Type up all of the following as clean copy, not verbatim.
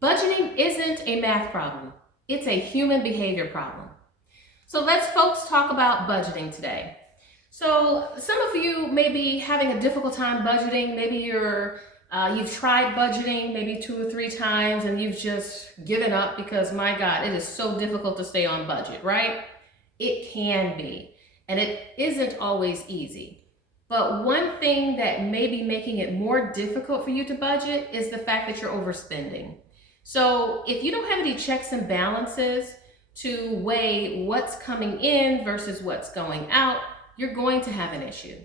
Budgeting isn't a math problem, it's a human behavior problem. So let's folks talk about budgeting today. So some of you may be having a difficult time budgeting. Maybe you've tried budgeting maybe 2 or 3 times and you've just given up because my God, it is so difficult to stay on budget, right? It can be, and it isn't always easy. But one thing that may be making it more difficult for you to budget is the fact that you're overspending. So if you don't have any checks and balances to weigh what's coming in versus what's going out, you're going to have an issue.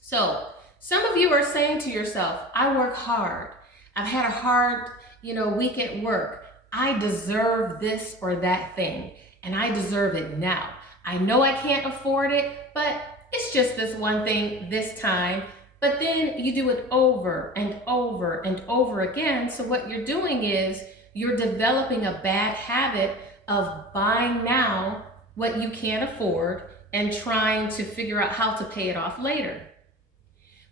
So some of you are saying to yourself, I work hard. I've had a hard, week at work. I deserve this or that thing, and I deserve it now. I know I can't afford it, but it's just this one thing this time. But then you do it over and over and over again. So what you're doing is you're developing a bad habit of buying now what you can't afford and trying to figure out how to pay it off later.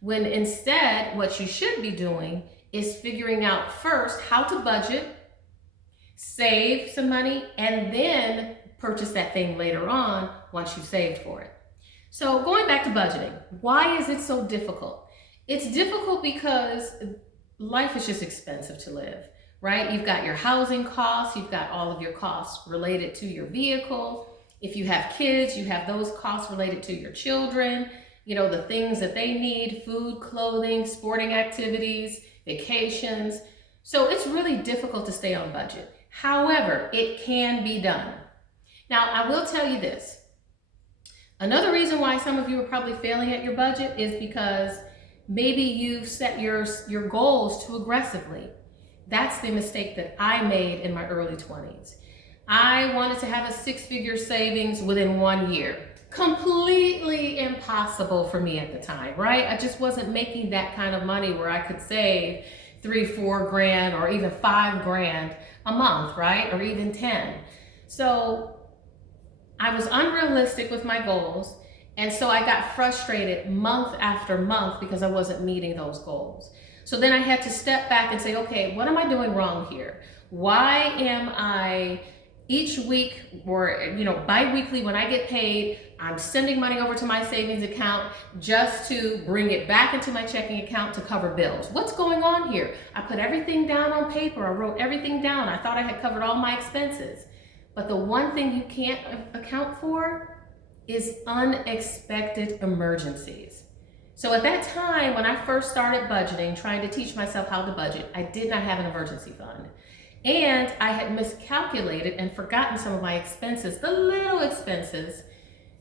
When instead, what you should be doing is figuring out first how to budget, save some money, and then purchase that thing later on once you've saved for it. So going back to budgeting, why is it so difficult? It's difficult because life is just expensive to live, right? You've got your housing costs, you've got all of your costs related to your vehicle. If you have kids, you have those costs related to your children, the things that they need, food, clothing, sporting activities, vacations. So it's really difficult to stay on budget. However, it can be done. Now, I will tell you this. Another reason why some of you are probably failing at your budget is because maybe you've set your goals too aggressively. That's the mistake that I made in my early 20s. I wanted to have a 6-figure savings within 1 year. Completely impossible for me at the time, right? I just wasn't making that kind of money where I could save $3-4 grand or even $5 grand a month, right? Or even 10. So I was unrealistic with my goals. And so I got frustrated month after month because I wasn't meeting those goals. So then I had to step back and say, okay, what am I doing wrong here? Why am I each week or, bi-weekly when I get paid, I'm sending money over to my savings account just to bring it back into my checking account to cover bills? What's going on here? I put everything down on paper. I wrote everything down. I thought I had covered all my expenses. But the one thing you can't account for is unexpected emergencies. So at that time, when I first started budgeting, trying to teach myself how to budget, I did not have an emergency fund. And I had miscalculated and forgotten some of my expenses, the little expenses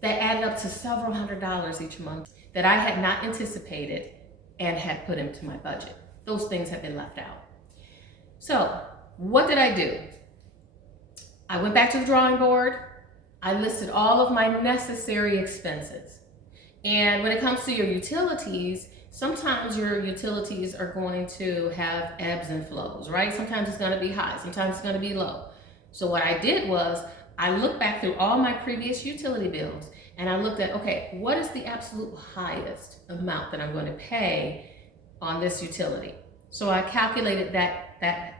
that added up to several $100s each month that I had not anticipated and had put into my budget. Those things had been left out. So what did I do? I went back to the drawing board. I listed all of my necessary expenses. And when it comes to your utilities, sometimes your utilities are going to have ebbs and flows, right? Sometimes it's going to be high, sometimes it's going to be low. So what I did was I looked back through all my previous utility bills and I looked at, okay, what is the absolute highest amount that I'm going to pay on this utility? So I calculated that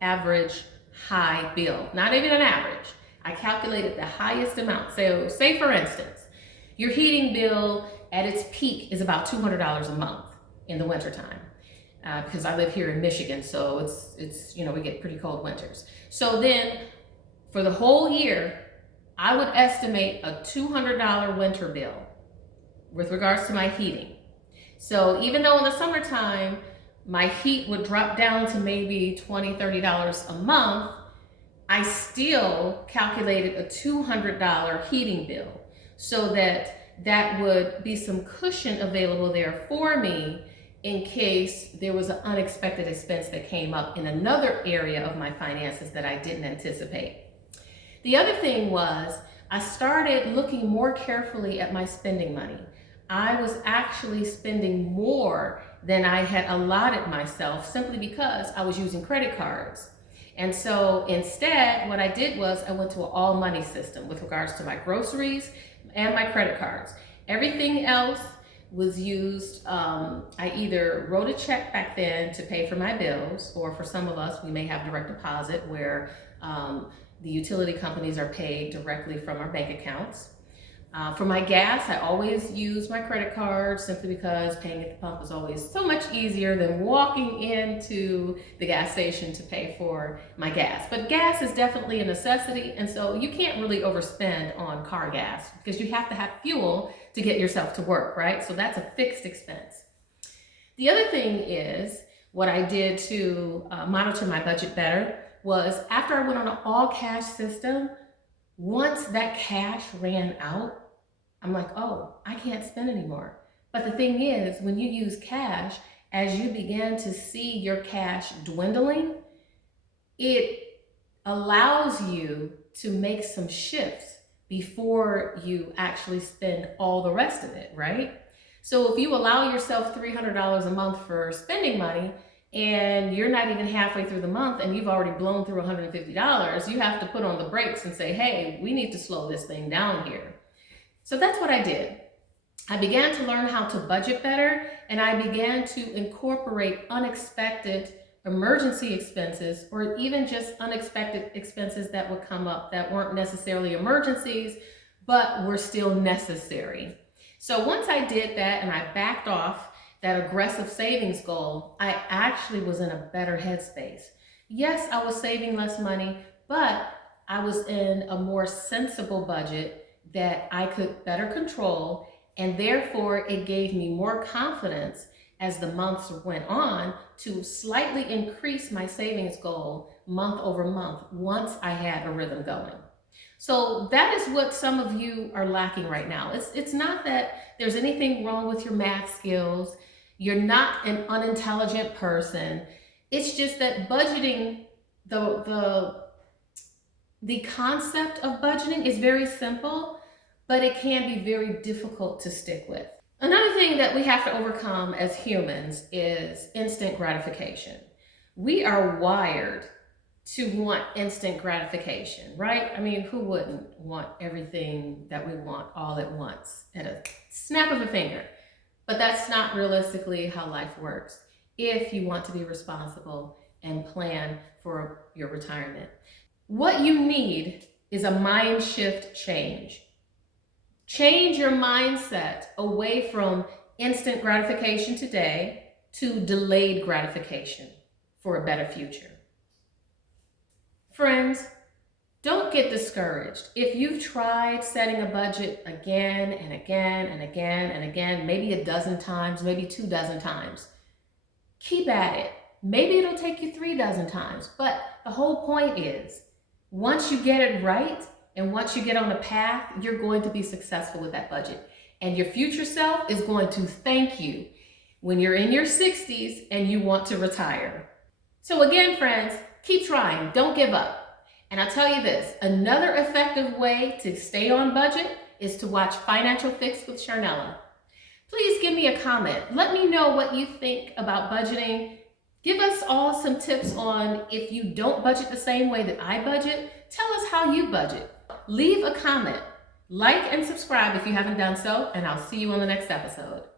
average high bill, not even an average. I calculated the highest amount. So say for instance, your heating bill at its peak is about $200 a month in the wintertime. Because I live here in Michigan, so it's we get pretty cold winters. So then for the whole year, I would estimate a $200 winter bill with regards to my heating. So even though in the summertime, my heat would drop down to maybe $20, $30 a month, I still calculated a $200 heating bill so that would be some cushion available there for me in case there was an unexpected expense that came up in another area of my finances that I didn't anticipate. The other thing was I started looking more carefully at my spending money. I was actually spending more than I had allotted myself simply because I was using credit cards. And so instead, what I did was I went to an all money system with regards to my groceries and my credit cards. Everything else was used, I either wrote a check back then to pay for my bills, or for some of us, we may have direct deposit where the utility companies are paid directly from our bank accounts. For my gas, I always use my credit card simply because paying at the pump is always so much easier than walking into the gas station to pay for my gas. But gas is definitely a necessity, and so you can't really overspend on car gas because you have to have fuel to get yourself to work, right? So that's a fixed expense. The other thing is, what I did to monitor my budget better was, after I went on an all cash system, once that cash ran out, I'm like, oh, I can't spend anymore. But the thing is, when you use cash, as you begin to see your cash dwindling, it allows you to make some shifts before you actually spend all the rest of it, right? So if you allow yourself $300 a month for spending money, and you're not even halfway through the month and you've already blown through $150, you have to put on the brakes and say, hey, we need to slow this thing down here. So that's what I did. I began to learn how to budget better, and I began to incorporate unexpected emergency expenses, or even just unexpected expenses that would come up that weren't necessarily emergencies, but were still necessary. So once I did that and I backed off that aggressive savings goal, I actually was in a better headspace. Yes, I was saving less money, but I was in a more sensible budget that I could better control, and therefore it gave me more confidence as the months went on to slightly increase my savings goal month over month once I had a rhythm going. So that is what some of you are lacking right now. It's not that there's anything wrong with your math skills. You're not an unintelligent person. It's just that budgeting, the concept of budgeting is very simple, but it can be very difficult to stick with. Another thing that we have to overcome as humans is instant gratification. We are wired to want instant gratification, right? I mean, who wouldn't want everything that we want all at once at a snap of a finger? But that's not realistically how life works if you want to be responsible and plan for your retirement. What you need is a mind shift change. Change your mindset away from instant gratification today to delayed gratification for a better future. Friends, don't get discouraged. If you've tried setting a budget again and again and again and again, maybe a dozen times, maybe 24 times, keep at it. Maybe it'll take you 36 times, but the whole point is, once you get it right and once you get on a path, you're going to be successful with that budget. And your future self is going to thank you when you're in your 60s and you want to retire. So again, friends, keep trying. Don't give up. And I'll tell you this, another effective way to stay on budget is to watch Financial Fix with Sharnella. Please give me a comment. Let me know what you think about budgeting. Give us all some tips on, if you don't budget the same way that I budget, tell us how you budget. Leave a comment, like and subscribe if you haven't done so, and I'll see you on the next episode.